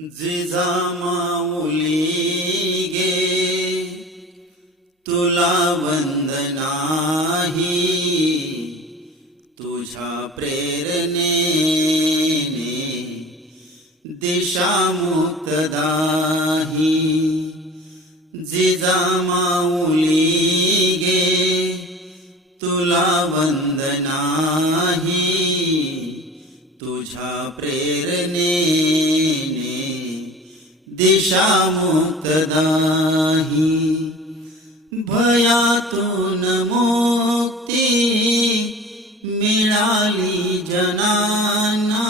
जिजा माऊली गे तुला वंदनाही तुझ्या प्रेरणेने दिशा मुक्तदाही जिजा माऊली गे तुला वंदनाही तुझ्या प्रेरणेने दिशा मोतदाही भयातून मोक्ती मिळाली जनाना।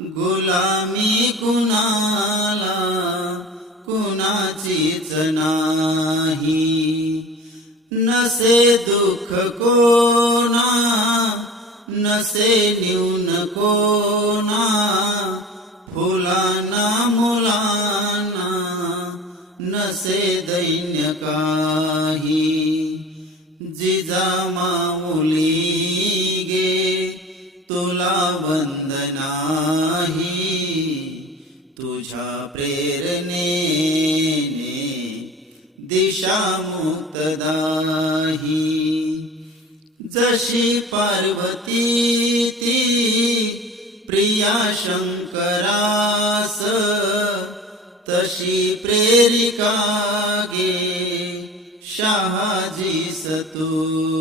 गुलामी कुणाला कुणाचीच नाही। नसे दुःख कोणा नसे न्यून कोणा। नसे दैन्य काही. जिजा माऊली गे तुला वंदनाही तुझ्या प्रेरणेने दिशा मुक्तदाही जशी पार्वती ती प्रिया शंकरास तशी प्रेरिका गे शहाजी सतोही.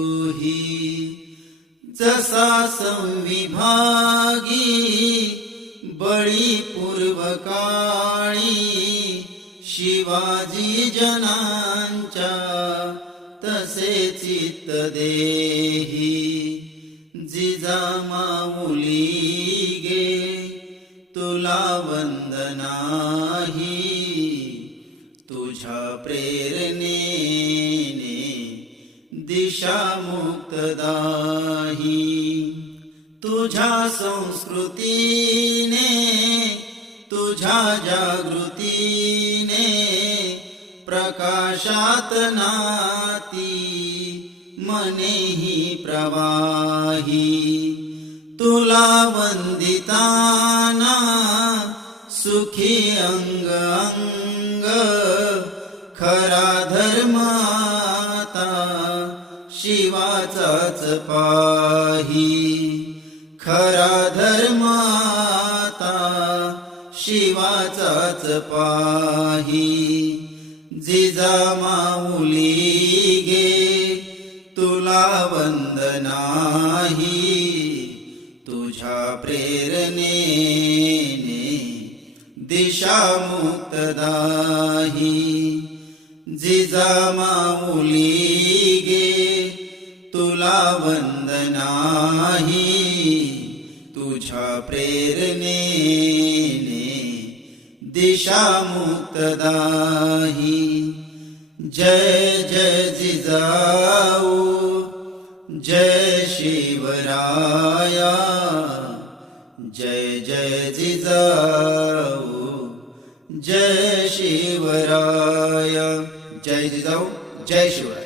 जसा संविभागी बळी पूर्वकाळी शिवाजी जनांच्या तसे चित्त देही. जिजा माऊली तुझ्या प्रेरणेने दिशा मुक्तदाही तुझ्या संस्कृतीने तुझ्या जागृतीने प्रकाशात नाती मनेही प्रवाही. तुला वंदिताना सुखी अंग अंग माता शिवाचाच पाही. खरा धर्माता शिवाचाच पाही. जिजा माऊली गे तुला वंदनाही. तुझ्या प्रेरणेने दिशा मुक्तदाही जिजा माऊली गे तुला वंदनाही तुझ्या प्रेरणेने दिशा मुक्तदाही जय जय जिजाऊ जय शिवराया जय जय जिजाऊ जय शिवराया. जय जिजाऊ जय शिवराय.